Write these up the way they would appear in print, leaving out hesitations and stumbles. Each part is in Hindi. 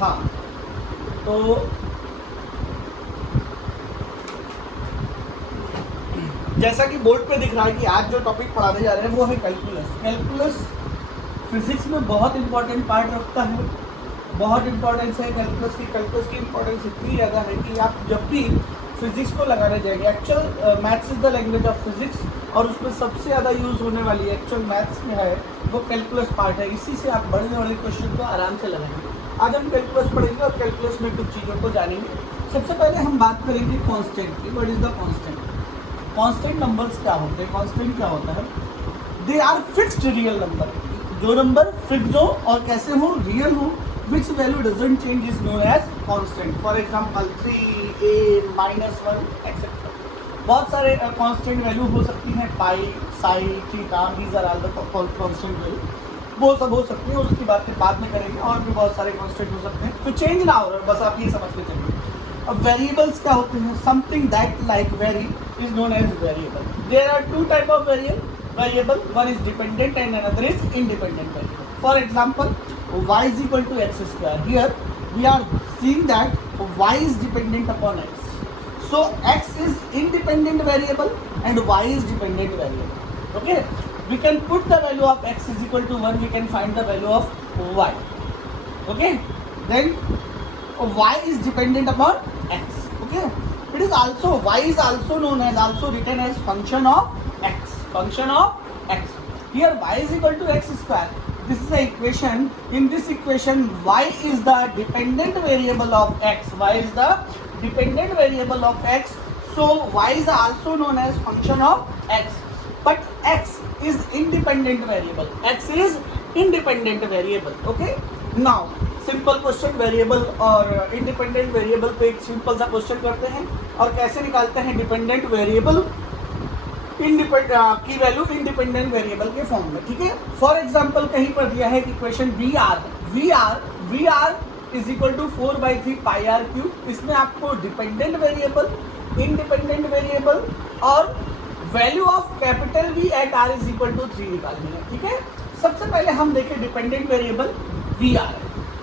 हाँ, तो जैसा कि बोर्ड पे दिख रहा है कि आज जो टॉपिक पढ़ाने जा रहे हैं वो है कैलकुलस। कैलकुलस फिजिक्स में बहुत इंपॉर्टेंट पार्ट रखता है, बहुत इंपॉर्टेंस है कैलकुलस की। कैलकुलस की इंपॉर्टेंस इतनी ज़्यादा है कि आप जब भी फिजिक्स को लगाने जाएंगे, actual maths is the language of physics, और उसमें सबसे ज़्यादा यूज़ होने वाली एक्चुअल मैथ्स में है वो कैलकुलस पार्ट है। इसी से आप बड़े बड़े क्वेश्चन को आराम से लगाएंगे। आज हम कैलकुलस पढ़ेंगे और कैलकुलस में कुछ चीज़ों को जानेंगे। सबसे पहले हम बात करेंगे कांस्टेंट की। What is the constant? Constant numbers क्या होते हैं? कांस्टेंट क्या होता है? They are fixed real number. जो नंबर फिक्स हो और कैसे हो, रियल हो, which value doesn't change is known as constant. For example 3, 8, -1 etc. बहुत सारे कांस्टेंट वैल्यू हो सकती हैं, pi, psi, theta, these are all the constant value। वो सब हो सकती है, उसकी बात बाद में करेंगे। और भी बहुत सारे कांस्टेंट हो सकते हैं, तो चेंज ना हो रहा है, बस आप ये समझ के चलिए। अब वेरिएबल्स क्या होते हैं? Something that like vary is known as variable. There are two type of variable, one is dependent and another is independent variable. For example, y is equal to x square. Here we are seeing that y is dependent upon x. So x is independent variable and y is dependent variable. Okay, we can put the value of x is equal to 1, we can find the value of y. Okay, then y is dependent upon x. Okay, it is also, y is also known as, also written as function of x. Function of x. Here y is equal to x square. This is the equation. In this equation, y is the dependent variable of x. Y is the dependent variable of x. So y is also known as function of x. But x is independent variable. X is independent variable. Okay. Now simple question, variable और इंडिपेंडेंट वेरिएबल पे एक सिंपल सा क्वेश्चन करते हैं और कैसे निकालते हैं डिपेंडेंट वेरिएबल की वैल्यू इंडिपेंडेंट वेरिएबल के फॉर्म में। ठीक है, फॉर एग्जांपल कहीं पर दिया है equation V R is equal to 4/3 pi R cube. इसमें आपको डिपेंडेंट वेरिएबल, इंडिपेंडेंट वेरिएबल और value of capital V at R is equal to 3 निकालनी है। ठीक है, सबसे पहले हम देखें डिपेंडेंट वेरिएबल वी आर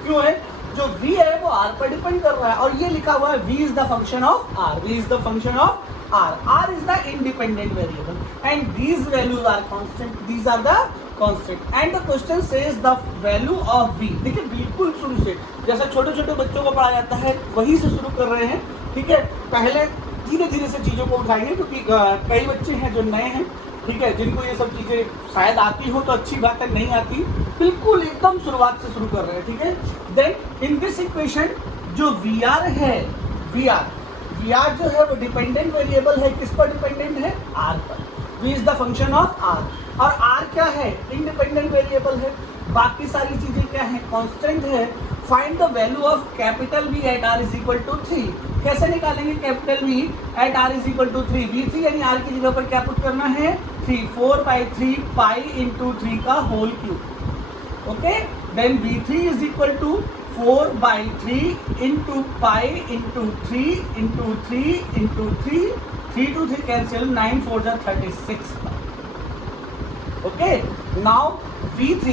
क्यों है। जो v है वो r पर डिपेंड कर रहा है और ये लिखा हुआ है v is the function of r, v is the function of r is the independent variable and these values are constant, these are the constant and the question says the value of v। देखिए बिल्कुल शुरू से जैसा छोटे छोटे बच्चों को पढ़ाया जाता है वही से शुरू कर रहे हैं। ठीक है, पहले धीरे धीरे से चीज़ों को उठाएंगे क्योंकि कई बच्चे हैं जो नए हैं, ठीक है, जिनको ये सब चीज़ें शायद आती हो तो अच्छी बात है, नहीं आती बिल्कुल एकदम शुरुआत से शुरू कर रहे हैं। ठीक है, देन इन दिस इक्वेशन जो वी आर है, वी आर जो है वो डिपेंडेंट वेरिएबल है, किस पर डिपेंडेंट है? आर पर। v is the function of r और आर क्या है? इंडिपेंडेंट वेरिएबल है। बाकी सारी चीजें क्या है? कांस्टेंट है। Find the value of capital v at r is equal to 3। कैसे निकालेंगे capital v at r is equal to 3? v3 यानी r की जगह पर क्या पुट करना है? 3, 4/3 पाई इंटू 3 का whole cube. Okay, then v3 is equal to 4/3 into pi into 3 into 3 into 3, 3 to 3 cancel, 9 4 जा 36। Okay, now v3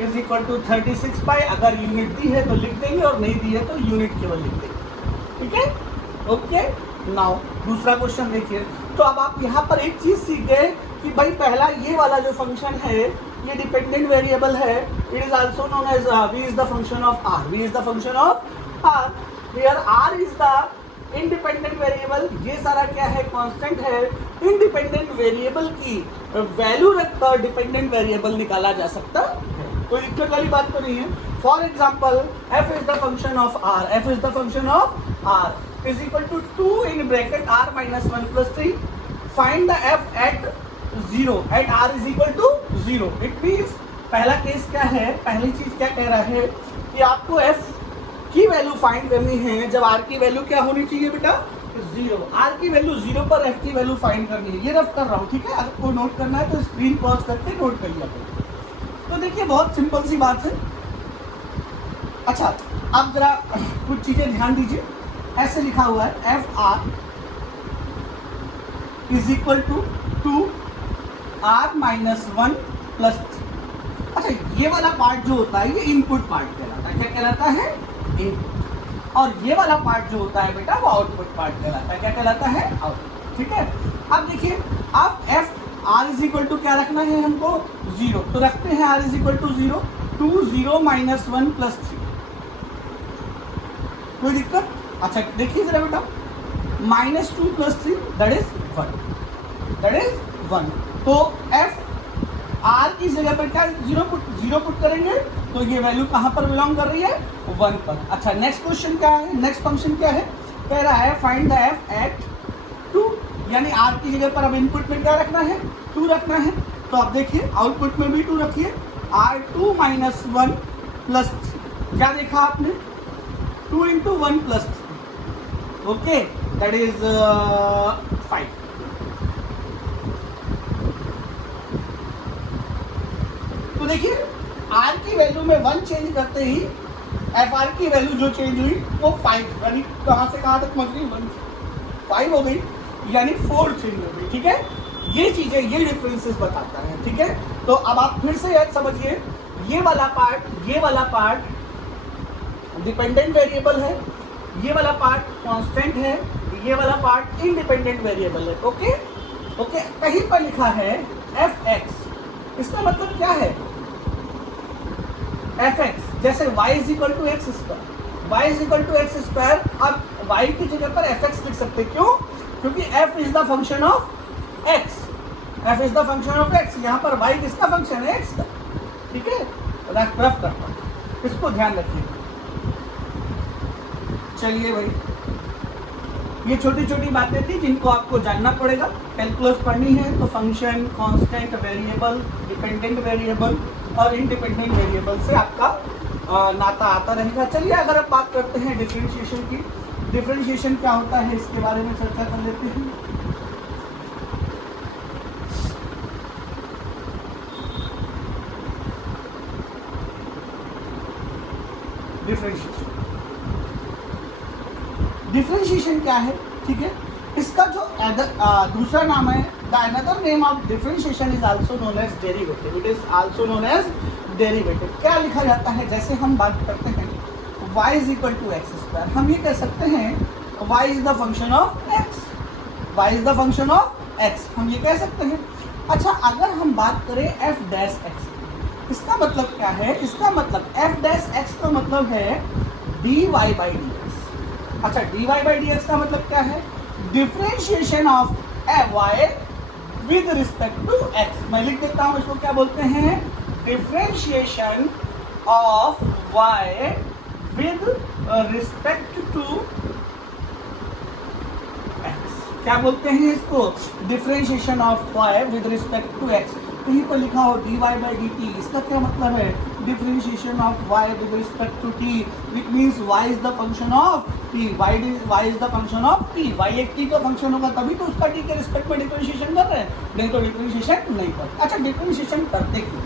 is equal to 36 pi. अगर यूनिट दी है तो लिख देंगे और नहीं दी है तो यूनिट केवल लिख देंगे। ठीक है, ओके। नाउ दूसरा क्वेश्चन देखिए। तो अब आप यहाँ पर एक चीज सीख गए कि भाई पहला ये वाला जो फंक्शन है ये डिपेंडेंट वेरिएबल है। It is also known as v is the function of r, v is the function of r। Here r is the independent variable. ये सारा क्या है? कांस्टेंट है। इंडिपेंडेंट वेरिएबल की वैल्यू रखकर डिपेंडेंट वेरिएबल निकाला जा सकता है, कोई दिक्कत वाली बात तो नहीं है। For example f is the function of r, f is the function of r is equal to 2 in bracket r minus 1 plus 3. Find the f at 0 at r is equal to 0. It means पहला केस क्या है? पहली चीज क्या कह रहा है कि आपको f की वैल्यू फाइंड करनी है जब r की वैल्यू क्या होनी चाहिए बेटा? 0। r की वैल्यू 0 पर f की वैल्यू फाइंड करनी है। ये रफ कर रहा हूँ, ठीक है, अगर कोई नोट करना है तो स्क्रीन पॉज करके नोट कर लिया। तो देखिए बहुत सिंपल सी बात है। अच्छा, आप जरा कुछ चीजें ध्यान दीजिए। ऐसे लिखा हुआ है f r is equal to 2 r-1 plus 3। अच्छा, ये वाला पार्ट जो होता है ये इनपुट पार्ट कहलाता है। क्या कहलाता है? इनपुट। और ये वाला पार्ट जो होता है बेटा वो आउटपुट पार्ट कहलाता है। क्या कहलाता है? आउटपुट। ठीक है। अब देखिए, अब f r is equal to क्या रखना है हमको? 0। तो रखते हैं आर इज इक्वल टू 0, 2 0 - 1 + 3। कोई दिक्कत? अच्छा देखिए जरा बेटा, -2 + 3 दैट इज 1, तो एफ आर की जगह पर क्या 0 पुट करेंगे तो ये वैल्यू कहाँ पर बिलोंग कर रही है? 1 पर। अच्छा नेक्स्ट क्वेश्चन क्या है? नेक्स्ट फंक्शन क्या है? कह रहा है फाइंड द एफ एट 2, यानी आर की जगह पर अब इनपुट में क्या रखना है? 2 रखना है। तो आप देखिए आउटपुट में भी 2 रखिए, R2 - 1 + 3। क्या देखा आपने? 2 × 1 + 3, ओके, दैट इज 5। तो देखिए R की वैल्यू में 1 चेंज करते ही एफ आर की वैल्यू जो चेंज हुई वो 5, यानी कहाँ से कहाँ तक पहुँच गई? 5 हो गई, यानी 4 चेंज हो गई। ठीक है, ये चीजें, ये डिफरेंसेस बताता है। ठीक है, तो अब आप फिर से याद समझिए, ये वाला पार्ट डिपेंडेंट वेरिएबल है, ये वाला पार्ट कांस्टेंट है, ये वाला पार्ट इंडिपेंडेंट वेरिएबल है। ओके ओके, कहीं पर लिखा है एफ एक्स, इसका मतलब क्या है? एफ एक्स जैसे y = x², y = x², अब y की जगह पर एफ एक्स लिख सकते। क्यों? क्योंकि f is the function of x, f is the function of x। यहाँ पर y किसका फंक्शन है? x का। ठीक है, रफ करता हूँ, इसको ध्यान रखिए। चलिए भाई, ये छोटी छोटी बातें थी जिनको आपको जानना पड़ेगा। कैलकुलस पढ़नी है तो function, constant, variable, dependent variable और इंडिपेंडेंट वेरिएबल से आपका नाता आता रहेगा। चलिए अगर आप बात करते हैं डिफरेंशिएशन की, डिफरेंशिएशन क्या होता है इसके बारे में चर्चा कर लेते हैं। डिफरेंशिएशन क्या है? ठीक है, इसका जो दूसरा नाम है, the another name of differentiation is also known as derivative. It is also known as derivative. क्या लिखा जाता है? जैसे हम बात करते हैं y = x², हम ये कह सकते हैं y is the function of x, y is the function of x, हम ये कह सकते हैं। अच्छा अगर हम बात करें f'(x), इसका मतलब क्या है? इसका मतलब f'(x) का मतलब है dy/dx। अच्छा dy/dx का मतलब क्या है? Differentiation of y with respect to x। मैं लिख देता हूं, इसको क्या बोलते हैं? Differentiation of y with respect to x। क्या बोलते हैं इसको? Differentiation of y with respect to x। कहीं पर लिखा हो dy/dt, इसका क्या मतलब है? Differentiation of y with respect to t, which means y is the function of t, y is the function of t। y एक t का फंक्शन होगा तभी तो उसका t के रिस्पेक्ट में डिफरेंशिएशन कर रहे हैं, नहीं तो डिफरेंशिएशन नहीं करते। अच्छा डिफरेंशिएशन करते क्यों?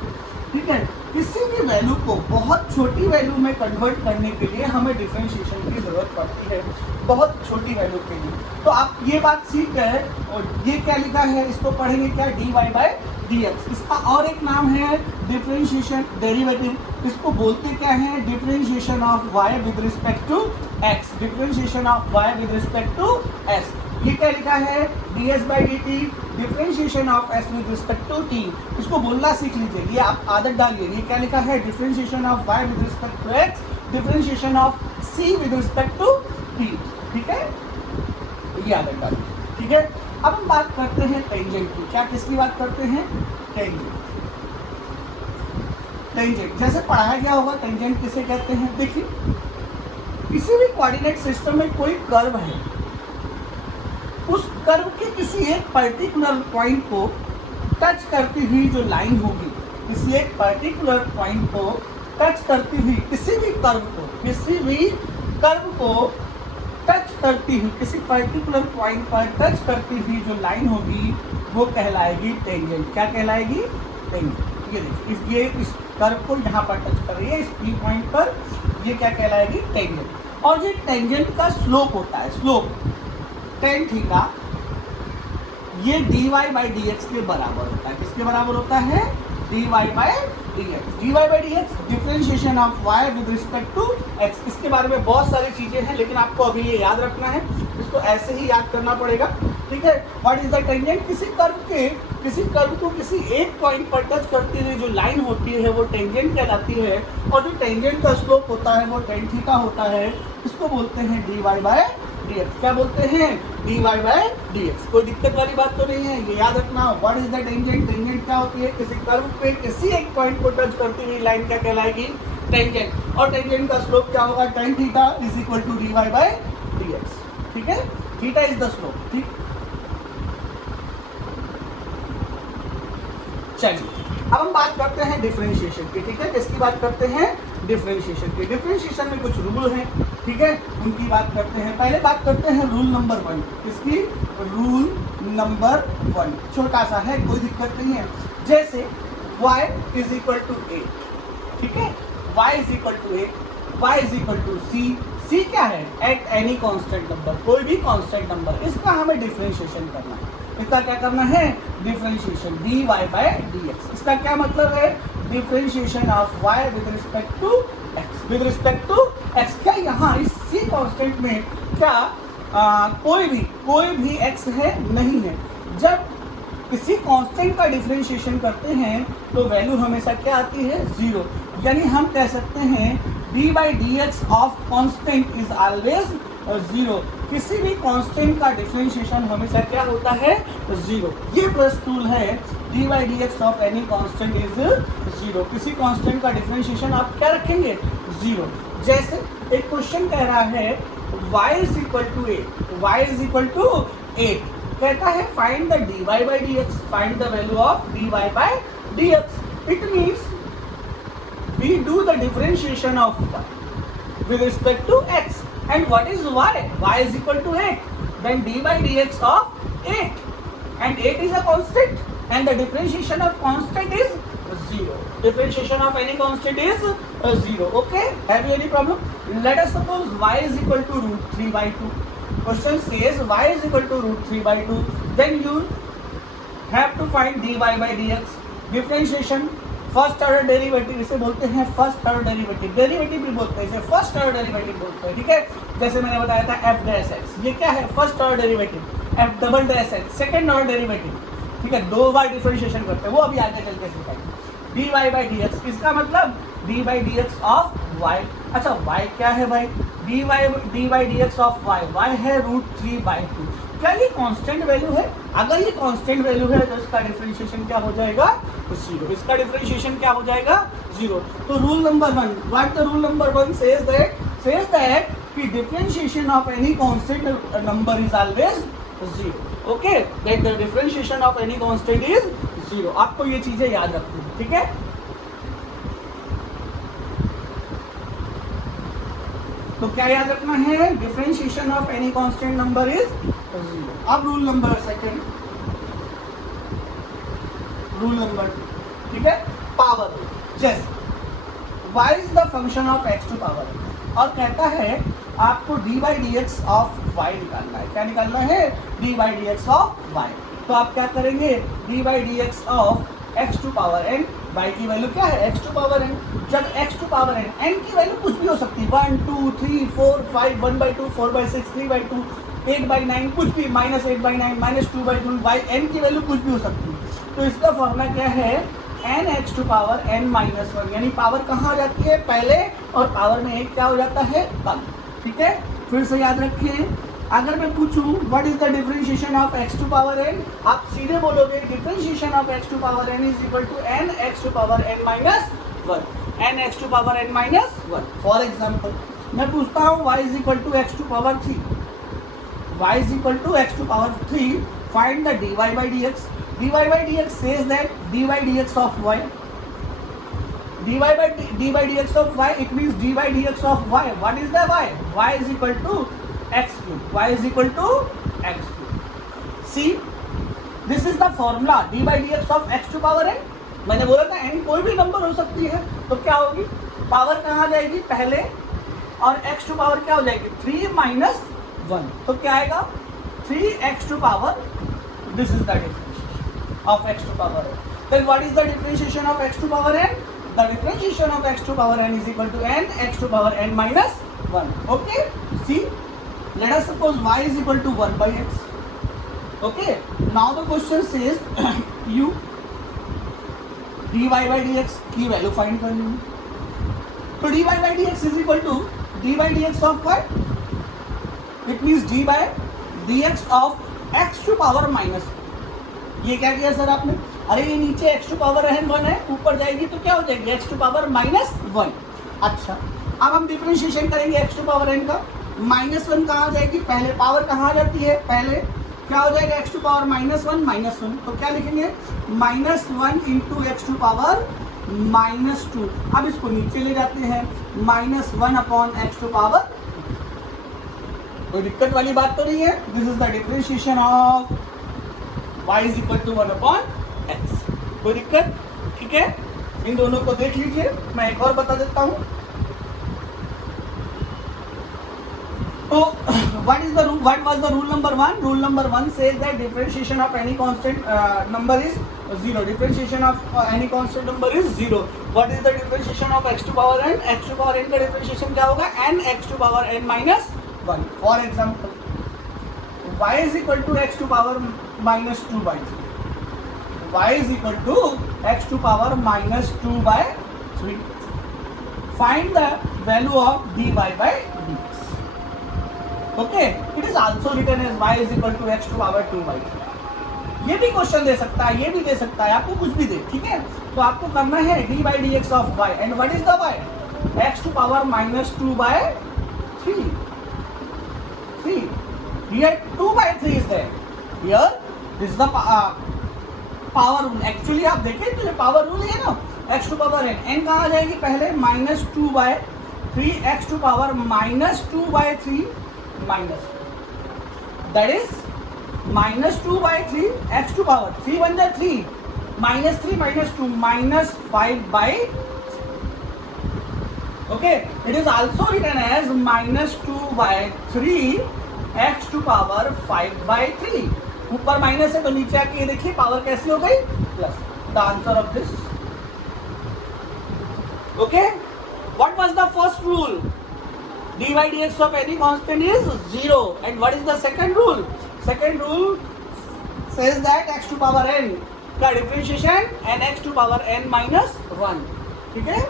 ठीक है, किसी भी वैल्यू को बहुत छोटी वैल्यू में कन्वर्ट करने के लिए हमें डिफरेंशिएशन की जरूरत पड़ती है, बहुत छोटी वैल्यू के लिए। तो आप ये बात सीख गए, और ये क्या लिखा है इसको पढ़ेंगे क्या? dy/dx। इसका और एक नाम है डिफरेंशिएशन डेरिवेटिव, इसको बोलते क्या है? Differentiation of y with respect to x, differentiation of y with respect to s। ये क्या लिखा है? ds/dt, differentiation of s with respect to t। इसको बोलना सीख लीजिए, ये आप आदत डालिए। ये क्या लिखा है? Differentiation of y with respect to x, differentiation of c with respect to t। ठीक है, ये आदत डालिए। ठीक है, अब हम बात करते हैं टेंजेंट की। क्या किसकी बात करते हैं? टेंजेंट। टेंजेंट जैसे पढ़ाया गया होगा, टेंजेंट किसे कहते हैं? देखिए, किसी भी कोऑर्डिनेट सिस्टम में कोई कर्व है, उस कर्व के किसी एक पर्टिकुलर पॉइंट को टच करती हुई जो लाइन होगी, किसी एक पर्टिकुलर पॉइंट को टच करती हुई किसी भी कर्व को टच करती हुई, किसी पर्टिकुलर पॉइंट पर टच करती हुई जो लाइन होगी वो कहलाएगी टेंजेंट। क्या कहलाएगी? टेंजेंट। ये देखिए, ये इस कर्व को यहाँ पर टच कर रही है, इस पी पॉइंट पर, ये क्या कहलाएगी? टेंजेंट। और ये टेंजेंट का स्लोप होता है, स्लोप tan थीटा, ये dy/dx के बराबर होता है। किसके बराबर होता है? dy by dx। dy by dx differentiation of y with respect to x। इसके बारे में बहुत सारी चीजें हैं, लेकिन आपको अभी ये याद रखना है, इसको ऐसे ही याद करना पड़ेगा, ठीक है। What is the tangent? किसी कर्व को किसी एक पॉइंट पर टच करती हुई जो लाइन होती है वो टेंजेंट कहलाती है, और जो टेंजेंट का स्लोप होता है वो tan थीटा होता है, इसको बोलते हैं dy by dx। क्या बोलते हैं? dy by dx। कोई दिक्कत वाली बात तो नहीं है, ये याद रखना। What is the tangent? Tangent क्या होती है? किसी कर्व पे किसी एक पॉइंट को टच करती हुई लाइन क्या कहलाएगी? टेंजेंट। और टेंजेंट का स्लोप क्या होगा? tan theta is equal to dy by dx, ठीक है। थीटा इज द स्लोप, ठीक। चलिए अब हम बात करते हैं डिफरेंशिएशन की, ठीक है। किसकी बात करते हैं? डिफरेंशिएशन की। डिफरेंशिएशन में कुछ रूल हैं, ठीक है, उनकी बात करते हैं। पहले बात करते हैं रूल नंबर 1। इसकी रूल नंबर 1 छोटा सा है, कोई दिक्कत नहीं है। जैसे y इज इक्वल टू 8, ठीक है, y is equal to 8, y is equal to c क्या है? एट एनी कांस्टेंट नंबर, कोई भी कांस्टेंट नंबर, इसका हमें डिफरेंशिएशन करना है। इसका क्या करना है? Differentiation dy by dx। इसका क्या मतलब है? Differentiation of y with respect to x, with respect to x। क्या यहाँ इस c कांस्टेंट में क्या कोई भी x है? नहीं है। जब किसी कांस्टेंट का डिफरेंशिएशन करते हैं तो वैल्यू हमेशा क्या आती है? 0। यानी हम कह सकते हैं dy by dx of constant is always 0। किसी भी कांस्टेंट का डिफरेंशिएशन हमेशा क्या होता है? 0। ये फर्स्ट रूल है, dy by dx of any constant is 0। किसी कांस्टेंट का डिफरेंशिएशन आप क्या रखेंगे? 0। जैसे एक क्वेश्चन कह रहा है y is equal to 8, y is equal to 8, कहता है find the dy by dx, find the value of dy by dx। It means we do the differentiation of y with respect to x, and what is y? Y is equal to 8, then d by dx of 8, and 8 is a constant, and the differentiation of constant is 0. Differentiation of any constant is 0. Okay, have you any problem? Let us suppose y is equal to root 3 by 2. Question says y is equal to root 3 by 2, then you have to find dy by dx। differentiation first order derivative, इसे बोलते हैं फर्स्ट ऑर्डर डेरिवेटिव, डेरिवेटिव भी बोलते हैं इसे, फर्स्ट ऑर्डर डेरिवेटिव बोलते हैं, ठीक है। जैसे मैंने बताया था एफ डैश एक्स, ये क्या है? First order derivative. F double dash x second order derivative, ठीक है, 2 बार डिफरेंशिएशन करते हैं, वो अभी आगे चल के सिखाएंगे। dy by dx, इसका मतलब d by dx of y। अच्छा y क्या है भाई? d by dx of y है √3/2। क्या ये कांस्टेंट वैल्यू है? अगर ये कांस्टेंट वैल्यू है तो इसका डिफरेंशिएशन क्या हो जाएगा? 0। इसका डिफरेंशिएशन क्या हो जाएगा? 0। तो rule number 1, what the rule number 1 says that कि differentiation of any constant number is always 0। Okay, that the differentiation of any constant is 0। आपको ये चीजें याद रखनी है, ठीक है। तो क्या याद रखना है? Differentiation of any constant number is 0। अब रूल नंबर 2, रूल नंबर 2, ठीक है, पावर। जैसे y is the function of x to power, और कहता है आपको d by dx of y निकालना है। क्या निकालना है? d by dx of y। तो आप क्या करेंगे? d by dx of x to power n, y की वैल्यू क्या है? x to power n। जब x to power n, n की वैल्यू कुछ भी हो सकती है, 1 2 3 4 5, 1/2 4/6 3/2 8/9, कुछ भी, -8/9 -2/2, y n की वैल्यू कुछ भी हो सकती है। तो इसका फॉर्मूला क्या है? n x to power n -1, यानी पावर कहाँ आ जाती है? पहले, और पावर में एक क्या हो जाता है? कम, ठीक है। फिर से याद रखिए, अगर मैं पूछूं what is the differentiation of x to power n, आप सीधे बोलोगे differentiation of x to power n is equal to n x to power n -1, n x to power n -1। For example मैं पूछता हूँ y is equal to x to power 3, y is equal to x to power 3, find the dy by dx। dy by dx says that dy dx of y, dy by dx of y, it means dy dx of y, what is the y? Y is equal to x cube, y is equal to x cube। see, this is the formula, dy by dx of x to power n। मैंने बोला था n कोई भी नंबर हो सकती है, तो क्या होगी? पावर कहाँ जाएगी? पहले, और x टू पावर क्या हो जाएगी? 3 - 1, तो क्या आएगा? 3x to power, this is the differentiation of x to power n। Then what is the differentiation of x to power n? The differentiation of x to power n is equal to n x to power n minus 1. Okay, see, let us suppose y is equal to 1 by x. Okay, now the question says you dy by dx की वैल्यू फाइंड करनी है. तो dy by dx is equal to d by dx of y. It means d by dx of x to power minus. ये क्या किया सर आपने? अरे ये नीचे x टू पावर n 1 है, ऊपर जाएगी तो क्या हो जाएगी x टू पावर माइनस 1. अच्छा, अब हम डिफरेंशिएशन करेंगे x टू पावर n का. माइनस 1 कहाँ आ जाएगी? पहले पावर कहाँ आ जाती है? पहले क्या हो जाएगा? x to power minus 1 minus 1. तो क्या लिखेंगे? Minus 1 into x to power minus 2. अब इसको नीचे ले जाते हैं, minus 1 upon x to power. कोई दिक्कत वाली बात तो नहीं है. This is the differentiation of y is equal to 1 upon x. कोई दिक्कत? ठीक है, इन दोनों को देख लीजिए. मैं एक और बता देता हूं. तो what is the rule? What was the rule number 1? Rule number 1 says that differentiation of any constant number is 0. Differentiation of any constant number is 0. What is the differentiation of x to power n? X to power n का differentiation क्या होगा? n x to power n minus 1. For example, y is equal to x to power minus 2 by 3. Y is equal to x to power minus 2 by 3. Find the value of dy by dx. Okay, it is also written as y is equal to x to power 2 by 3. ये भी क्वेश्चन दे सकता है, ये भी दे सकता है, आपको कुछ भी दे. ठीक है, तो आपको करना है d by dx of y. And what is the y? x to power minus 2 by 3. See, here 2 by 3 is there. Here this is the power rule. Actually आप देखें तो ये पावर रूल है ना, x to power n. n कहाँ आ जाएगी? पहले minus 2 by 3 x to power minus 2 by 3 minus. That is minus 2 by 3 x to power 3 1 जा 3 minus 3 minus 2 minus 5 by 3. Okay, it is also written as minus 2 by 3 x to power 5 by 3. ऊपर माइनस है तो नीचे आके ये देखिए पावर कैसी हो गई? Plus. The answer of this. Okay, what was the first rule? dy dx of any constant is 0. And what is the second rule? Second rule says that x to power n का differentiation n x to power n minus 1. ठीक है,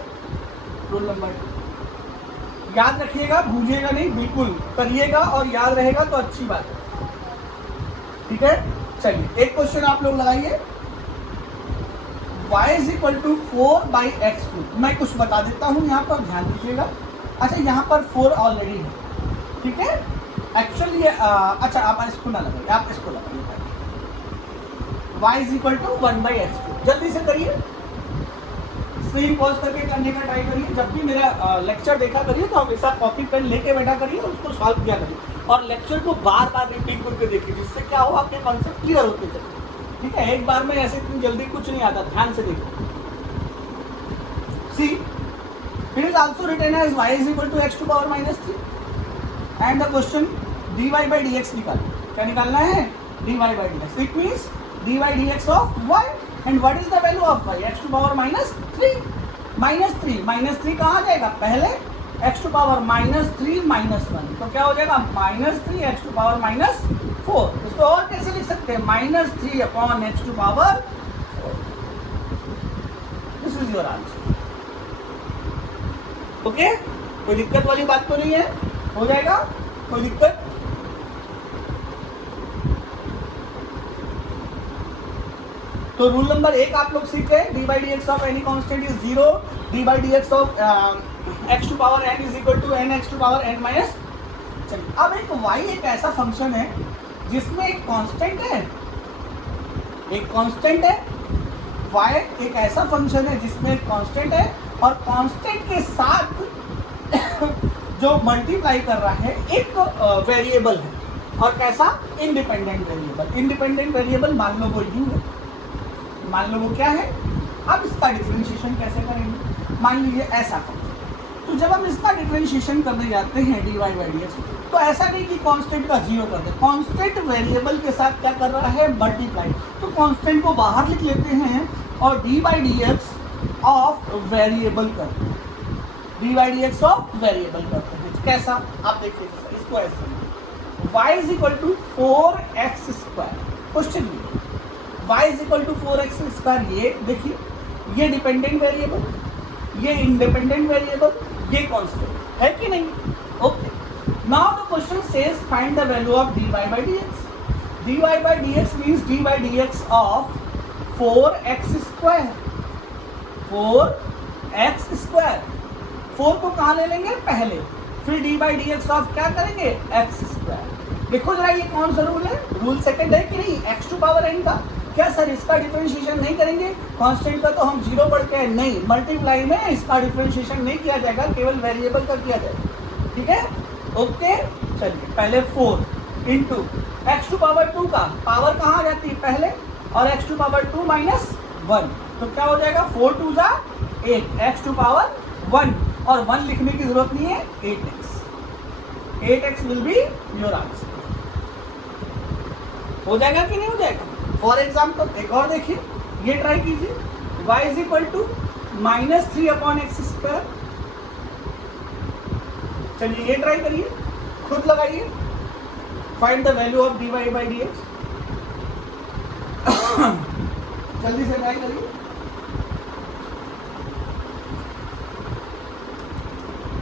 रूल नंबर 2 याद रखिएगा, भूलिएगा नहीं, बिल्कुल करिएगा और याद रहेगा तो अच्छी बात है. ठीक है, चलिए एक क्वेश्चन आप लोग लगाइए. y is equal to 4 by x2. मैं कुछ बता देता हूँ यहाँ पर, ध्यान दीजिएगा. अच्छा, यहाँ पर 4 ऑलरेडी है. ठीक है, एक्चुअली अच्छा आप इसको ना लगाइए, आप इसको लगाइए. y is equal to 1 by x2. जल्दी से करिए, स्क्रीन पॉज करके करने का ट्राई करिए. जब भी मेरा लेक्चर देखा करिए तो हमेशा कॉपी पेन लेके बैठा करिए और उसको सॉल्व किया करिए. और लेक्चर को बार बार रिपीट करके देखिए, जिससे क्या हो आपके कॉन्सेप्ट क्लियर होते चले. ठीक है, एक बार में ऐसे इतनी जल्दी कुछ नहीं आता. ध्यान से देखो. सी, it is also written as y is equal to x to power minus 3. And the question dy by dx निकालो. क्या निकालना है? dy by dx. It means dy dx of y. And what is the value of y? x to power minus 3. Minus 3. Minus 3 कहाँ आ जाएगा? पहले x to power minus 3 minus 1. तो क्या हो जाएगा? minus 3 x to power minus 4. इसको और कैसे लिख सकते हैं? minus 3 upon x to power 4. This is your answer. Okay, कोई दिक्कत वाली बात तो नहीं है? हो जाएगा, कोई दिक्कत? तो रूल नंबर 1 आप लोग सीख गए. dy dx of any constant is 0. dy dx of x to power n is equal to n x to power n minus. चलिए, अब एक y एक ऐसा फंक्शन है जिसमें एक कांस्टेंट है, एक कांस्टेंट है. y एक ऐसा फंक्शन है जिसमें एक कांस्टेंट है और कांस्टेंट के साथ जो मल्टीप्लाई कर रहा है एक वेरिएबल है. और कैसा? Independent variable. इंडिपेंडेंट वेरिएबल मान लो वो u है, मान लो वो क्या है. अब इसका डिफरेंशिएशन कैसे करेंगे? मान लीजिए ऐसा फंक्शन. तो जब हम इसका डिफरेंशिएशन करने जाते हैं dy by dx, तो ऐसा नहीं कि कांस्टेंट का 0 कर दे. कांस्टेंट वेरिएबल के साथ क्या कर रहा है? मल्टीप्लाई. तो कांस्टेंट को बाहर लिख लेते हैं और d by d x of variable करते हैं, d by d x of variable करते हैं। कैसा आप देखिए, इसको ऐसे y is equal to 4x square, question में y is equal to 4x square, ये देखिए ये डिपेंडेंट वेरिएबल, ये इंडिपेंडेंट वेरिएबल, ये कांस्टेंट है कि नहीं? Okay, now the question says find the value of dy by dx. dy by dx means dy by dx of 4x square, 4x square, 4 को कहाँ ले लेंगे पहले, फिर D by d x of क्या करेंगे एक्स स्क्वायर। देखो जरा ये कौन सा रूल है, रूल सेकंड है कि नहीं, एक्स टू पावर एन का। क्या सर इसका डिफरेंशिएशन नहीं करेंगे, कांस्टेंट का तो हम जीरो पढ़ते हैं, नहीं, मल्टीप्लाई में इसका डिफरेंशिएशन नहीं किया जाएगा, केवल वेरिएबल का किया जाएगा, ठीक है? ओके, चलिए पहले 4 इंटू एक्स टू पावर 2 का पावर कहाँ आ जाती है पहले, और एक्स टू पावर 2 माइनस 1, तो क्या हो जाएगा 4 2 जा 8, एक्स टू पावर 1, और 1 लिखने की जरूरत नहीं है, 8x will be your answer. हो जाएगा कि नहीं हो जाएगा? फॉर एग्जाम्पल एक और देखिए, ये ट्राई कीजिए, y is equal to -3 upon x square. चलिए ये ट्राई करिए, खुद लगाइए, find the value of dy by d x. जल्दी से ट्राई करिए।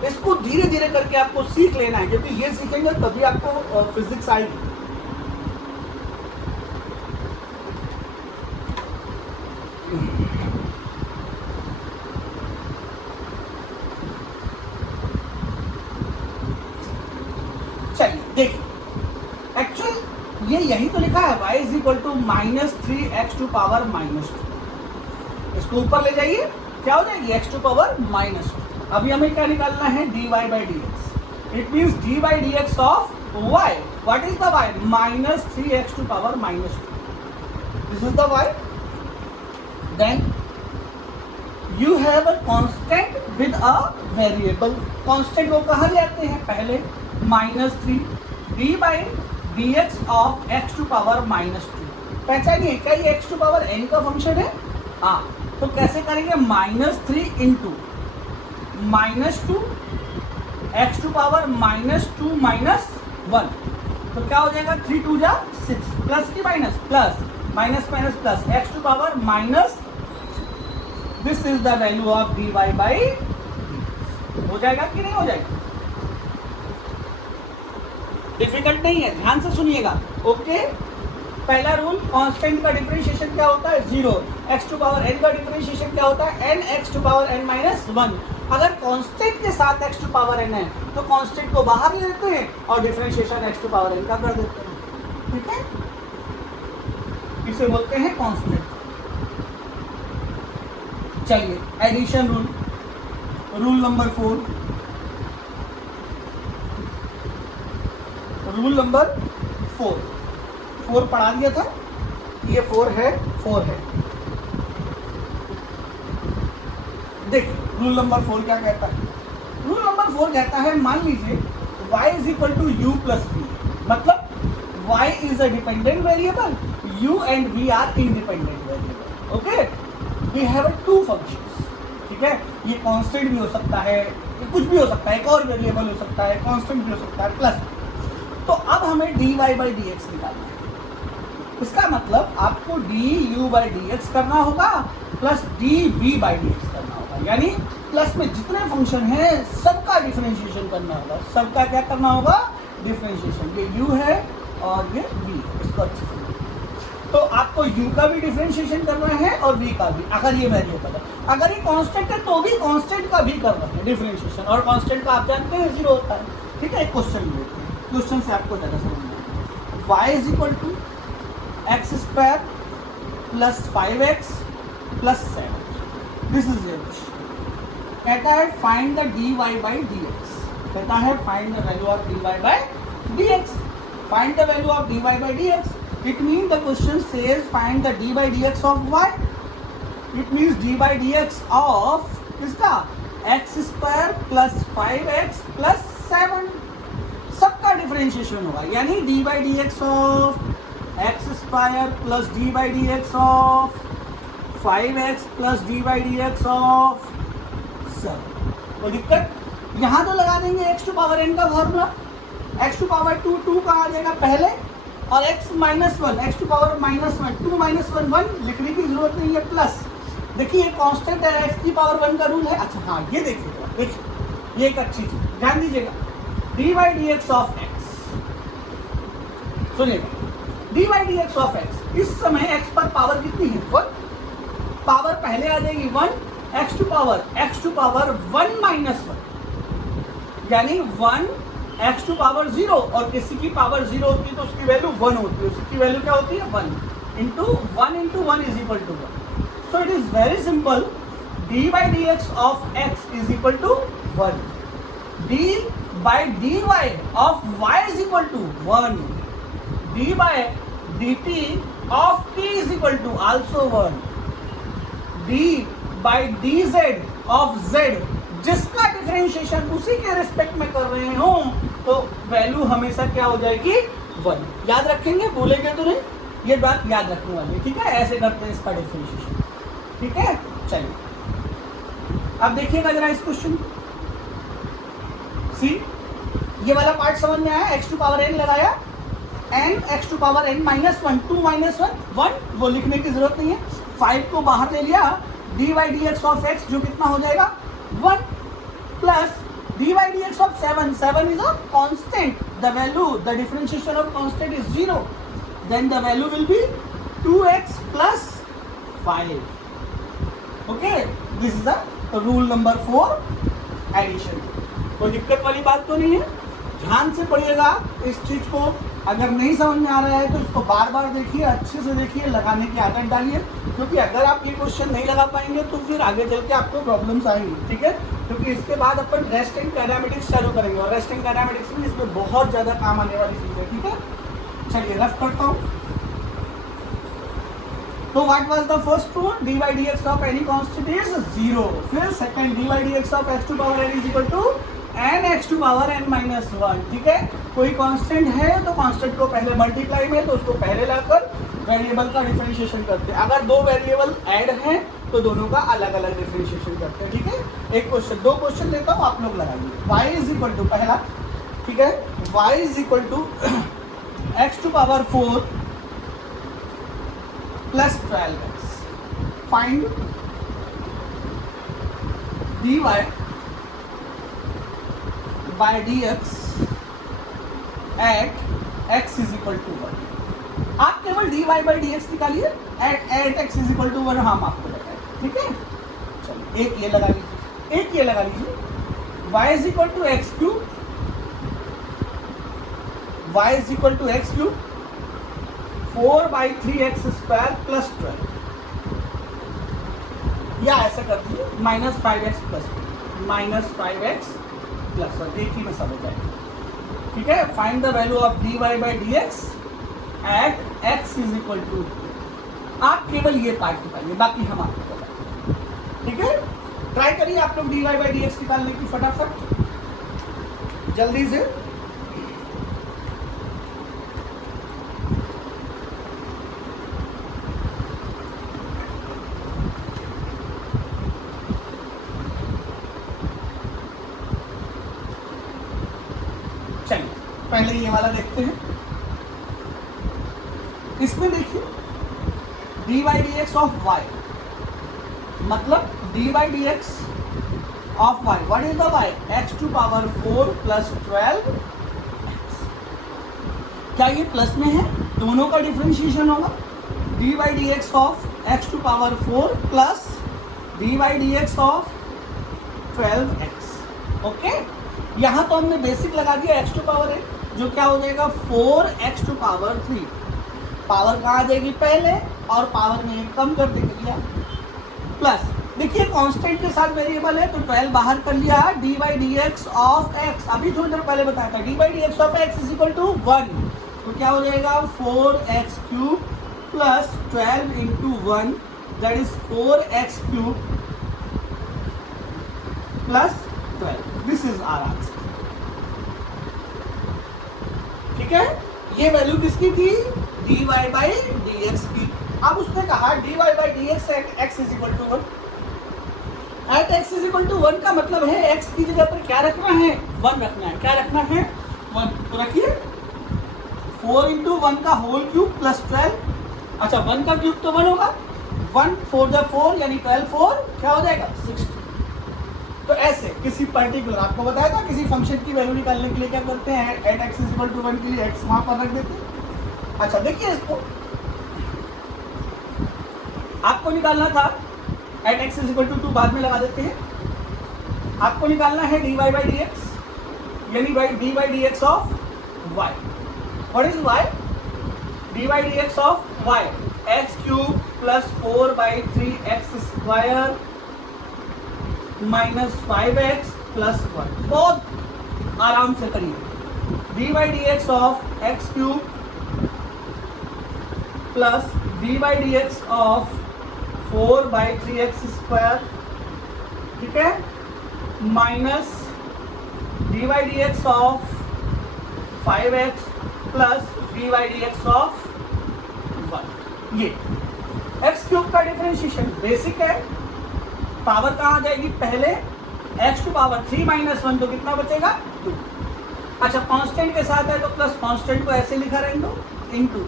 इसको धीरे धीरे करके आपको सीख लेना है, क्योंकि ये सीखेंगे तभी आपको फिजिक्स आएगी। चलिए देखिए, एक्चुअल ये यही तो लिखा है, y is equal to -3x to power -2। इसको ऊपर ले जाइए, क्या हो जाएगी x टू पावर -2। अभी हमें क्या निकालना है, dy by d x. It means d by d x of y, what is the y, -3x to power -2, this is the y। Then you have a constant with a variable, constant को कहाँ ले आते हैं पहले, -3 d by d x of x to power -2। पहचानिए, क्या ये x टू पावर n का फंक्शन है? हाँ, तो कैसे करेंगे, -3 into -2 x to power -2 minus 1, तो क्या हो जाएगा 3 2 जा 6, प्लस की minus, plus minus minus plus, x to power minus, this is the value of dy by, हो जाएगा कि नहीं हो जाएगा? डिफिकल्ट नहीं है, ध्यान से सुनिएगा। ओके, पहला रूल, कांस्टेंट का डिफरेंशिएशन क्या होता है 0, x टू पावर n का डिफरेंशिएशन क्या होता है n x to power n minus 1। अगर कांस्टेंट के साथ x टू पावर n है तो कांस्टेंट को बाहर ले लेते हैं और differentiation x to power n का कर देते हैं, ठीक है? इसे बोलते हैं कांस्टेंट। चलिए addition rule, rule number 4, rule number 4 पढ़ा दिया था, ये 4 है। देखिए रूल नंबर 4 क्या कहता है, रूल नंबर 4 कहता है, मान लीजिए y is equal to u plus v, मतलब y is a dependent variable, u and v are independent variable. Okay, we have two functions, ठीक है? ये कांस्टेंट भी हो सकता है, ये कुछ भी हो सकता है, एक और वेरिएबल हो सकता है, कांस्टेंट भी हो सकता है, प्लस। तो अब हमें dy बाई डी एक्स निकालना है। इसका मतलब आपको du बाई डी एक्स करना होगा plus dv by d x करना होगा, यानी प्लस में जितने फंक्शन हैं सबका डिफरेंशिएशन करना होगा, सबका क्या करना होगा, डिफरेंशिएशन। ये u है और ये v, इसको अच्छे से। तो आपको u का भी डिफरेंशिएशन करना है और v का भी, अगर ये वेरिएबल है। अगर ये कांस्टेंट है तो भी कांस्टेंट का भी करना है डिफरेंशिएशन, और कांस्टेंट का आप जानते हैं 0 होता है, ठीक है? एक क्वेश्चन लेते हैं, क्वेश्चन से आपको ज़्यादा समझना है। y is equal to x square plus 5x plus 7, this is your question. कहता है find the dy by d x, कहता है find the value of dy by d x, find the value of dy by d x. It mean the question says find the d by d x of y, it means d by d x of किसका, x square plus 5x plus 7, सबका डिफरेंशिएशन होगा, यानी d by d x of x square plus d by d x of 5x plus d by d x of 7। कोई दिक्कत? यहाँ तो लगा देंगे x टू पावर n का फॉर्मूला, x टू पावर 2 कहाँ आ जाएगा पहले, और x minus 1, x to power -1, 2 minus 1 लिखने की जरूरत नहीं है, प्लस देखिए ये कांस्टेंट है, x की पावर 1 का रूल है। अच्छा हाँ ये देखिए ये एक अच्छी चीज ध्यान दीजिएगा, d by d x of x, सुनिएगा, d by d x of x, इस समय x पर पावर कितनी है 1, पावर पहले आ जाएगी 1, x टू पावर 1 माइनस 1, यानी 1 x टू पावर 0, और किसी की पावर 0 होती है तो उसकी वैल्यू 1 होती है, उसकी वैल्यू क्या होती है 1 into 1 is equal to 1। So it is very simple, d by d x of x is equal to 1, d by d y of y is equal to 1, d by d t of t is equal to also 1, d by d z of z, जिसका डिफरेंशिएशन उसी के रिस्पेक्ट में कर रहे हो तो वैल्यू हमेशा क्या हो जाएगी 1। याद रखेंगे, भूलेंगे तो नहीं, ये बात याद रखने वाली है, ठीक है, ऐसे करते हैं इसका डिफरेंशिएशन, ठीक है। चलिए अब देखिएगा जरा इस क्वेश्चन, सी ये वाला पार्ट समझ में आया, x टू पावर n लगाया, n x to power n minus 1, 2 minus 1 वो लिखने की जरूरत नहीं है, 5 को बाहर ले लिया, d by d x of x जो कितना हो जाएगा 1, plus d by d x of 7 is a constant, the value the differentiation of constant is 0, then the value will be 2x plus 5। Okay, this is the rule number 4 addition. कोई दिक्कत वाली बात तो नहीं है, ध्यान से पढ़िएगा इस चीज को, अगर नहीं समझ में आ रहा है तो इसको बार बार देखिए, अच्छे से देखिए, लगाने की आदत डालिए, क्योंकि अगर आप ये क्वेश्चन नहीं लगा पाएंगे तो फिर आगे चल के आपको प्रॉब्लम्स आएंगी, ठीक है। क्योंकि इसके बाद अपन रेस्ट एंड काइनेमेटिक्स चालू करेंगे, और रेस्ट एंड काइनेमेटिक्स में इसमें बहुत ज़्यादा काम आने वाली चीज़ है, ठीक है। चलिए रफ करता हूँ। तो what was the first rule, d by d x of any constant is 0, फिर second d by d x of x to power n is equal to n x to power n minus 1, ठीक है। कोई कांस्टेंट है तो कांस्टेंट को पहले मल्टीप्लाई में, तो उसको पहले लाकर वेरिएबल का डिफरेंशिएशन करते हैं, अगर दो वेरिएबल ऐड हैं तो दोनों का अलग अलग डिफरेंशिएशन करते हैं, ठीक है। एक क्वेश्चन, दो क्वेश्चन देता हूँ, आप लोग लगाइए। y इज इक्वल टू पहला, ठीक है, y is equal to x to power 4 plus 12x, find dy by dx at x is equal to 1। आप केवल dy बाई dx निकालिए, at x is equal to 1 हम आपको लगाए, ठीक है। चलिए एक ये लगा लीजिए, एक ये लगा लीजिए, y is equal to x cube, y is equal to x cube 4 by 3x square plus 12, या ऐसा कर दीजिए -5x प्लस -5x प्लस 1, एक ही में सब हो जाएगा, ठीक है। Find the value of dy by dx at x is equal to, आप केवल ये पार्ट निकालिए, बाकी हम आपको बताएंगे, ठीक है। ट्राई करिए आप लोग dy बाई dx निकालने की फटाफट जल्दी से। चलिए पहले ये वाला देखते हैं, इसमें देखिए d by d x of y, मतलब d by d x of y, what is the y, x to power 4 plus 12, क्या ये प्लस में है, दोनों का डिफरेंशिएशन होगा, d by d x of x to power 4 plus d by d x of 12x, okay. यहाँ तो हमने बेसिक लगा दिया एक्स टू पावर है, जो क्या हो जाएगा 4x टू पावर 3, पावर कहाँ आ जाएगी पहले, और पावर में एक कम कर दिया, प्लस देखिए कांस्टेंट के साथ वेरिएबल है तो 12 बाहर कर लिया, d by d x of x, अभी थोड़ी देर पहले बताया था, d by d x of x is equal to 1, तो क्या हो जाएगा 4x cube plus 12 into 1, that is 4x cube plus 12, this is our answer, ठीक है। ये वैल्यू किसकी थी, dy बाई dx की, अब उसने कहा dy by d x at x is equal to 1। At x is equal to 1 का मतलब है x की जगह पर क्या रखना है, 1 रखना है। क्या रखना है, 1। तो रखिए 4 इंटू 1 का होल क्यूब प्लस 12। अच्छा 1 का क्यूब तो 1 होगा, 1 4 जा 4 यानी 12 4 क्या हो जाएगा 60। तो ऐसे किसी पर्टिकुलर, आपको बताया था किसी फंक्शन की वैल्यू निकालने के लिए क्या करते हैं, at x is equal to 1 के लिए x वहां पर रख देते हैं। अच्छा देखिए इसको आपको निकालना था, at x is equal to 2 बाद में लगा देते हैं। आपको निकालना है dy बाई डी एक्स यानी dy by d x of y। What is y, dy by d x of y x cube plus 4 by 3 x square minus 5x plus 1। बहुत आराम से करिए, D by d x of x cube plus d by d x of 4 by 3x square, ठीक है, minus D by d x of 5x plus d by d x of 1। ये एक्स क्यूब का डिफरेंशिएशन बेसिक है। पावर कहाँ आ जाएगी, पहले x टू पावर 3 माइनस 1 तो कितना बचेगा 2। अच्छा कांस्टेंट के साथ है तो प्लस कांस्टेंट को ऐसे लिखा रहेंगे इनटू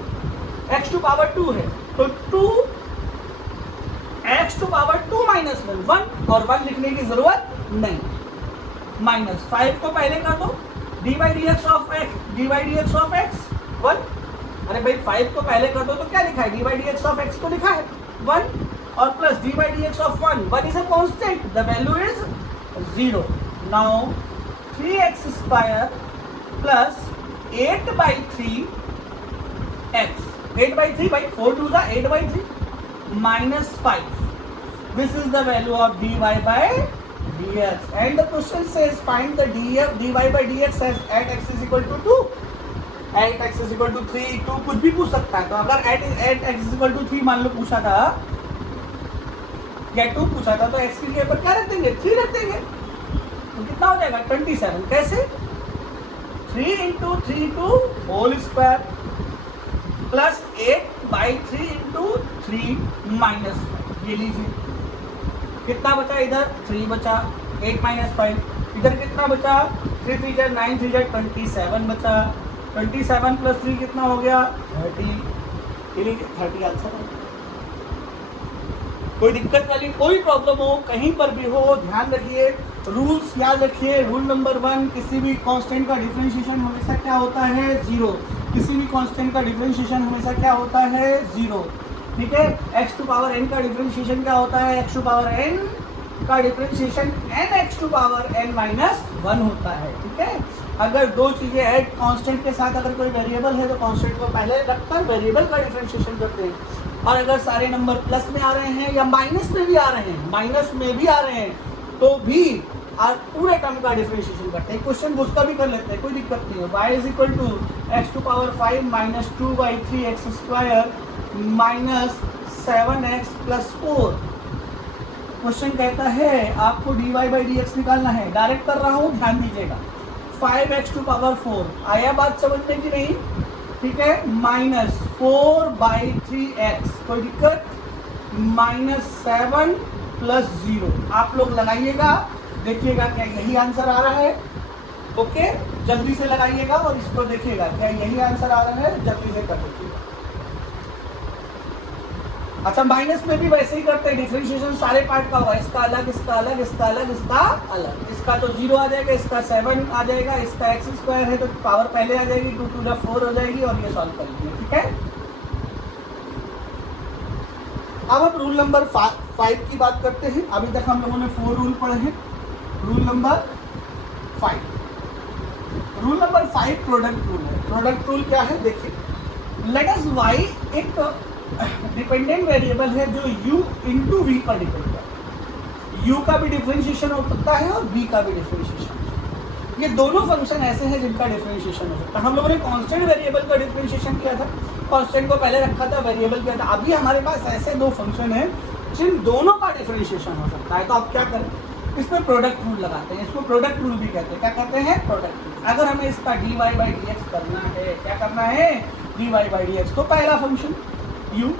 x टू पावर 2 है तो 2 x टू पावर 2 माइनस 1 और 1 लिखने की जरूरत नहीं। माइनस 5 को पहले कर दो, D by d x of x, D by d x of x 1। अरे भाई 5 को पहले कर दो तो क्या लिखा है, d by d x of x को लिखा है 1 और plus d by d x of 1 is a constant, the value is 0। Now 3x square plus 8 by 3 x, 8 by 3 by 4 to the 8 by 3 minus 5। This is the value of dy by dx and the question says find the dy by dx at x is equal to 2, at x is equal to 3, 2 कुछ भी पूछ सकता है। तो अगर at x is equal to 3 मान लो पूछा था या 2 पूछा था तो x की जगह पर क्या रख देंगे, 3 रख देंगे। तो कितना हो जाएगा 27। कैसे, 3 into 3 into whole square plus 8 by 3 into 3 minus 5। ये लीजिए कितना बचा, इधर 3 बचा, 8 माइनस 5, इधर कितना बचा 3 3 जा 9 3 जा 27 बचा, 27 प्लस 3 कितना हो गया 30। ये लीजिए 30 आंसर है। कोई दिक्कत वाली कोई प्रॉब्लम हो कहीं पर भी हो, ध्यान रखिए रूल्स याद रखिए। रूल नंबर 1, किसी भी कांस्टेंट का डिफरेंशिएशन हमेशा क्या होता है 0। किसी भी कांस्टेंट का डिफरेंशिएशन हमेशा क्या होता है 0, ठीक है। x टू पावर n का डिफरेंशिएशन क्या होता है, x टू पावर n का differentiation n x to power n minus 1 होता है, ठीक है। अगर दो चीजें ऐड कांस्टेंट के साथ अगर कोई वेरिएबल है तो कांस्टेंट को पहले रखकर वेरिएबल का डिफरेंशिएशन करते हैं। और अगर सारे नंबर प्लस में आ रहे हैं या माइनस में भी आ रहे हैं, माइनस में भी आ रहे हैं तो भी पूरे टर्म का डिफरेंशिएशन करते हैं। क्वेश्चन उसका भी कर लेते हैं, कोई दिक्कत नहीं है। y is equal to x to power 5 minus 2 by 3 x square minus 7x plus 4। Question कहता है आपको dy बाई डी एक्स निकालना है। डायरेक्ट कर रहा हूँ, ध्यान दीजिएगा। 5x टू पावर 4 आया बात समझ में कि नहीं, ठीक है, माइनस 4 बाई 3x, कोई दिक्कत, माइनस 7 प्लस 0। आप लोग लगाइएगा, देखिएगा क्या यही आंसर आ रहा है। ओके, जल्दी से लगाइएगा और इसको देखिएगा क्या यही आंसर आ रहा है, जल्दी से कर दीजिएगा। अच्छा माइनस में भी वैसे ही करते हैं, डिफरेंशिएशन सारे पार्ट का होगा, इसका अलग, इसका अलग, इसका अलग, इसका अलग। इसका तो 0 आ जाएगा, इसका 7 आ जाएगा, इसका एक्स स्क्वायर है तो पावर पहले आ जाएगी, 2 टू द 4 हो जाएगी और ये सॉल्व कर लीजिए, ठीक है। अब हम रूल नंबर 5 की बात करते हैं। अभी तक हम लोगों ने 4 रूल पढ़े हैं। Rule number 5, rule number 5 product rule है। प्रोडक्ट रूल क्या है देखिए, लेट अस y एक डिपेंडेंट वेरिएबल है जो u इंटू वी पर डिपेंड करता है। u का भी डिफरेंशिएशन हो सकता है और v का भी डिफरेंशिएशन। ये दोनों फंक्शन ऐसे हैं जिनका डिफरेंशिएशन हो सकता है। हम लोगों ने कांस्टेंट वेरिएबल का डिफरेंशिएशन किया था, कांस्टेंट को पहले रखा था, वेरिएबल किया था। अभी हमारे पास ऐसे दो फंक्शन हैं जिन दोनों का डिफरेंशिएशन हो सकता है। तो आप क्या करें, इसमें प्रोडक्ट रूल लगाते हैं। इसको प्रोडक्ट रूल भी कहते हैं। क्या कहते हैं, प्रोडक्ट रूल। अगर हमें इसका dy बाई डी एक्स करना है, क्या करना है, dy बाई डी एक्स, तो पहला function u,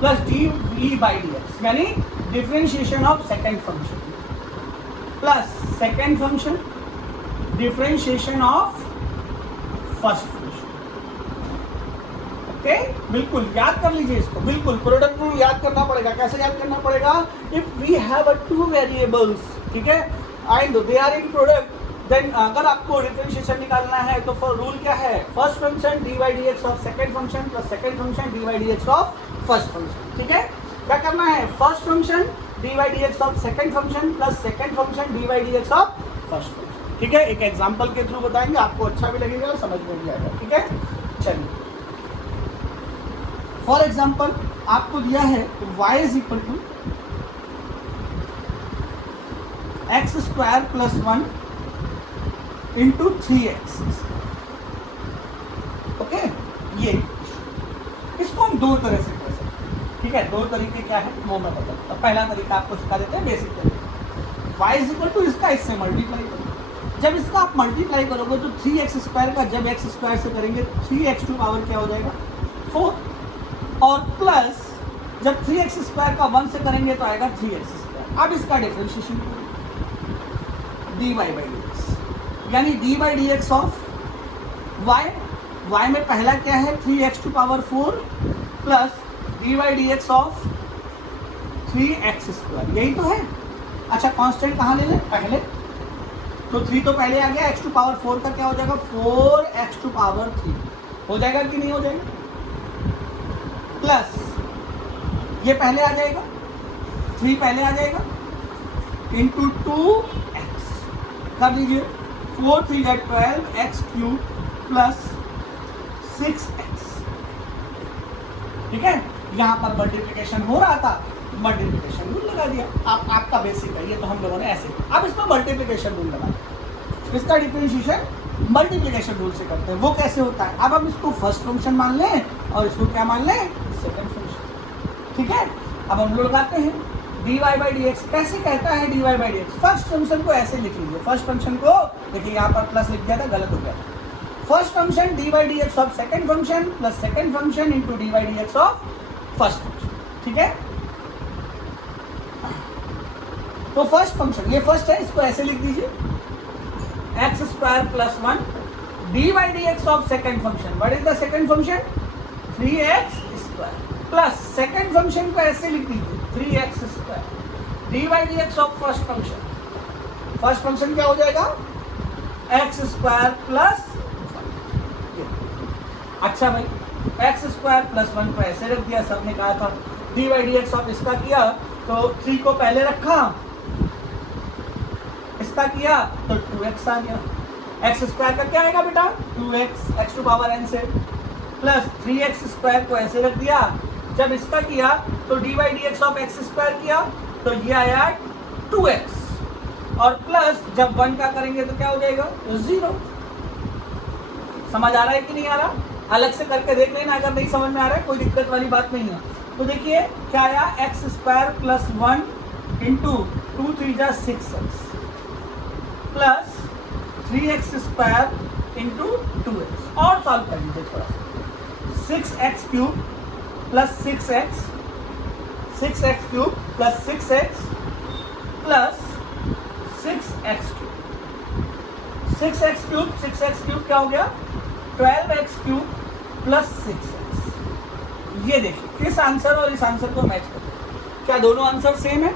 plus d v by d x, यानी differentiation of second function plus second function differentiation of first function. Okay, बिल्कुल याद कर लीजिए इसको, बिल्कुल प्रोडक्ट रूल याद करना पड़ेगा। कैसे याद करना पड़ेगा? If we have a two variables, ठीक है, and they are in product, then अगर आपको डिफरेंशिएशन निकालना है तो फॉर रूल क्या है? First function D by d x of second function plus second function D by d x of first function. ठीक है, क्या करना है? First function D by d x of second function plus second function D by d x of first function. ठीक है, एक एग्जांपल के थ्रू बताएंगे, आपको अच्छा भी लगेगा और समझ में भी आएगा। ठीक है, चलिए फॉर एग्जाम्पल आपको दिया है y is equal to x square plus 1 into 3x। Okay, ये इसको हम दो तरह से कर सकते हैं। ठीक है, दो तरीके क्या है वो मैं बताता हूँ। पहला तरीका आपको सिखा देते हैं, बेसिक तरीका। y इज इक्वल टू इसका इससे मल्टीप्लाई करो। जब इसका आप मल्टीप्लाई करोगे तो 3x स्क्वायर का जब x स्क्वायर से करेंगे 3x टू पावर क्या हो जाएगा? 4, और प्लस जब 3x स्क्वायर का 1 से करेंगे तो आएगा 3x स्क्वायर। अब इसका differentiation dy by d x, यानी d by d x of y में पहला क्या है? 3x to power 4 plus d by d x of 3x square, यही तो है। अच्छा, कांस्टेंट कहाँ ले लें? पहले तो 3 तो पहले आ गया, x टू पावर 4 का क्या हो जाएगा? 4x टू पावर 3 हो जाएगा कि नहीं हो जाएगा? प्लस ये पहले आ जाएगा, 3 पहले आ जाएगा, इंटू 2x कर दीजिए, 4 3 12 x क्यूब प्लस 6x। ठीक है, यहाँ पर मल्टीप्लिकेशन हो रहा था, मल्टीप्लिकेशन रूल लगा दिया। आपका बेसिक है ये, तो हम लोगों ने ऐसे। अब इसमें मल्टीप्लिकेशन रूल लगा, इसका डिफरेंशिएशन मल्टीप्लिकेशन रूल से करते हैं। वो कैसे होता है? अब हम इसको फर्स्ट फंक्शन मान लें और इसको क्या मान लें? Second function. ठीक है, अब हम लोग लगाते हैं dy बाई डी एक्स। कैसे कहता है dy by d x? First function को ऐसे लिख लीजिए, फर्स्ट फंक्शन को देखिए, यहाँ पर प्लस लिख दिया था, गलत हो गया। First function dy by d x of second function plus second function into dy by d x of first function. ठीक है, तो फर्स्ट फंक्शन ये फर्स्ट है, इसको ऐसे लिख दीजिए, x square plus 1 d by d x of second function. What is the second function? 3x square plus second function को ऐसे लिख दीजिए, 3x square D by d x of first function. First function क्या हो जाएगा? X square plus 1। अच्छा भाई, एक्स स्क्वायर प्लस 1 को ऐसे रख दिया, सर ने कहा था d by d x of इसका किया तो 3 को पहले रखा, इसका किया तो 2x आ गया। एक्स स्क्वायर का क्या आएगा बेटा? 2x, x to power n से, प्लस 3x स्क्वायर को ऐसे रख दिया। जब इसका किया तो d by d x of x square किया तो ये आया 2x, और प्लस जब 1 का करेंगे तो क्या हो जाएगा? 0। समझ आ रहा है कि नहीं आ रहा? अलग से करके देख लेना, अगर नहीं समझ में आ रहा है कोई दिक्कत वाली बात नहीं है। तो देखिए क्या आया? एक्स स्क्वायर प्लस 1 इंटू 2 3 जा 6x plus 3x square into 2x, और सॉल्व कर लीजिए थोड़ा सा। 6x cube plus 6x, 6x cube plus 6x plus 6x cube, 6x cube 6x cube क्या हो गया? 12x cube plus 6x। ये देखिए इस आंसर और इस आंसर को मैच करो, क्या दोनों आंसर सेम है?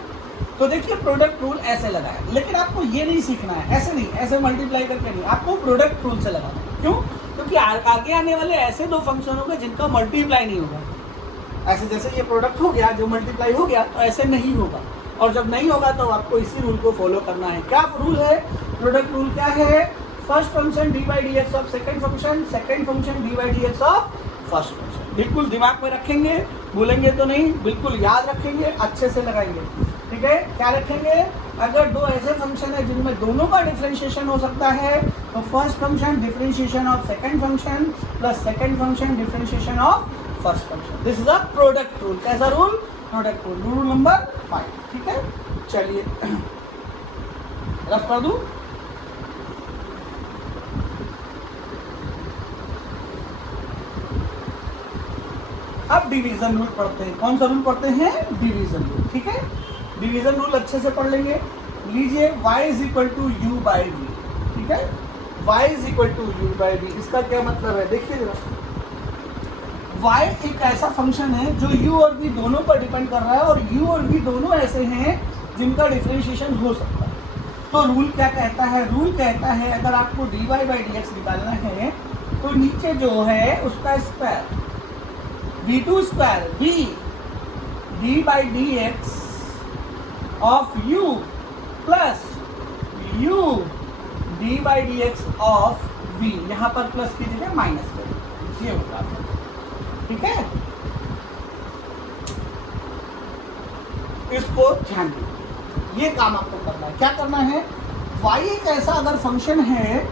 तो देखिए प्रोडक्ट रूल ऐसे लगाया, लेकिन आपको ये नहीं सीखना है, ऐसे नहीं, ऐसे मल्टीप्लाई करके नहीं, आपको प्रोडक्ट रूल से लगाना है। क्यों? क्योंकि आगे आने वाले ऐसे दो फंक्शन होंगे जिनका मल्टीप्लाई नहीं होगा। ऐसे जैसे ये प्रोडक्ट हो गया जो मल्टीप्लाई हो गया, तो ऐसे नहीं होगा, और जब नहीं होगा तो आपको इसी रूल को फॉलो करना है। क्या रूल है? प्रोडक्ट रूल क्या है? First function D by d x of second function, second function D by d x of first function. बिल्कुल दिमाग में रखेंगे, भूलेंगे तो नहीं, बिल्कुल याद रखेंगे, अच्छे से लगाएंगे। ठीक है, क्या रखेंगे? अगर दो ऐसे फंक्शन है जिनमें दोनों का डिफरेंशिएशन हो सकता है तो first function differentiation of second function plus second function differentiation of first function. This is a product rule. कैसा rule? Product rule, rule number 5। ठीक है, चलिए रफ कर दूं। अब डिवीजन रूल पढ़ते हैं। कौन सा रूल पढ़ते हैं? Division rule. ठीक है, डिवीजन रूल अच्छे से पढ़ लेंगे। लीजिए y is equal to u by v. ठीक है, y is equal to u by v, इसका क्या मतलब है देखिए जरा। y एक ऐसा फंक्शन है जो u और v दोनों पर डिपेंड कर रहा है, और u और v दोनों ऐसे हैं जिनका डिफरेंशिएशन हो सकता है। तो रूल क्या कहता है? रूल कहता है अगर आपको dy बाई dx निकालना है तो नीचे जो है उसका square v2 square v d by dx of u plus u d by dx of v, यहाँ पर प्लस की जगह माइनस करें, ये होगा। ठीक है, इसको ध्यान दीजिए, ये काम आपको करना है। क्या करना है? y एक ऐसा अगर फंक्शन है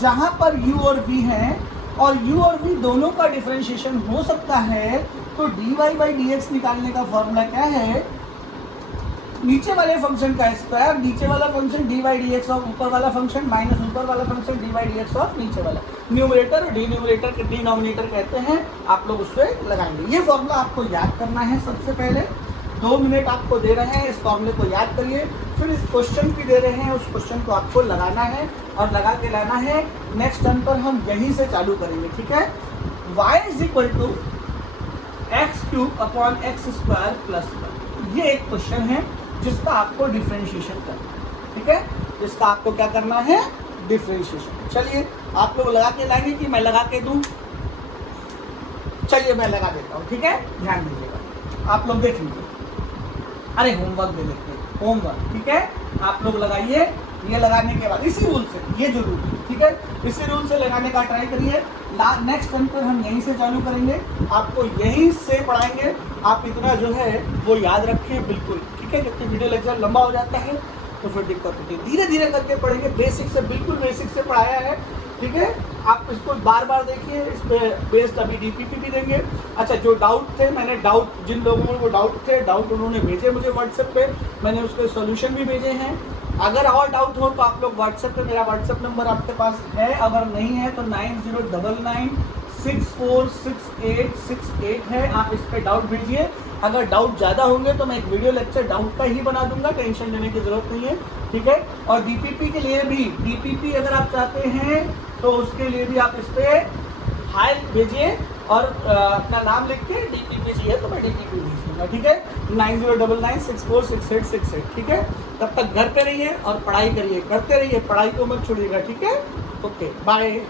जहां पर u और v है और u और v दोनों का डिफरेंशिएशन हो सकता है, तो dy बाई dx निकालने का फॉर्मूला क्या है? नीचे वाले फंक्शन का स्क्वायर, नीचे वाला function dy by dx of ऊपर वाला फंक्शन माइनस ऊपर वाला function dy by dx of नीचे वाला। न्यूमरेटर और डिनोमिनेटर के डिनोमिनेटर कहते हैं, आप लोग उससे लगाएंगे। ये फॉर्मूला आपको याद करना है। सबसे पहले 2 मिनट आपको दे रहे हैं, इस फॉर्मूले को याद करिए। फिर इस क्वेश्चन भी दे रहे हैं, उस क्वेश्चन को आपको लगाना है और लगा के लाना है। नेक्स्ट टर्म पर हम यहीं से चालू करेंगे। ठीक है, y is equal to x cube upon x square plus 1, ये एक क्वेश्चन है जिसका आपको डिफरेंशिएशन करना है। ठीक है, जिसका आपको क्या करना है? डिफरेंशिएशन। चलिए आप लोग लगा के लाएंगे कि मैं लगा के दूं? चलिए मैं लगा देता हूँ। ठीक है, ध्यान दीजिएगा, आप लोग देख लीजिए। अरे होमवर्क दे देते हैं, होमवर्क। ठीक है, आप लोग लगाइए। ये लगाने के बाद इसी रूल से, ये जो रूल है, ठीक है, इसी रूल से लगाने का ट्राई करिए। नेक्स्ट टर्म पर हम यहीं से चालू करेंगे, आपको यहीं से पढ़ाएंगे। आप इतना जो है वो याद रखें बिल्कुल। ठीक है, क्योंकि वीडियो लेक्चर लंबा हो जाता है तो फिर दिक्कत होती है। धीरे धीरे करके पढ़ेंगे, बेसिक से, बिल्कुल बेसिक से पढ़ाया है। ठीक है, आप इसको बार बार देखिए, इस पर बेस्ड अभी डीपीपी भी देंगे। अच्छा, जो डाउट थे, मैंने डाउट, जिन लोगों को डाउट थे, डाउट उन्होंने भेजे मुझे व्हाट्सएप पे, मैंने उसके सॉल्यूशन भी भेजे हैं। अगर और डाउट हो तो आप लोग व्हाट्सएप पे, मेरा व्हाट्सएप नंबर आपके पास है, अगर नहीं है तो 9099646868 है, आप इस पर डाउट भेजिए। अगर डाउट ज़्यादा होंगे तो मैं एक वीडियो लेक्चर डाउट का ही बना दूंगा, टेंशन लेने की ज़रूरत नहीं है। ठीक है, और डीपीपी के लिए भी, डीपीपी अगर आप चाहते हैं तो उसके लिए भी आप इस पर हाई भेजिए और अपना नाम लिख के डीपीपी चाहिए तो मैं डीपीपी भेज दूंगा। ठीक है, 9099646868। ठीक है, तब तक घर पे रहिए और पढ़ाई करिए, करते रहिए, पढ़ाई को मत छोड़िएगा। ठीक है, ओके, बाय।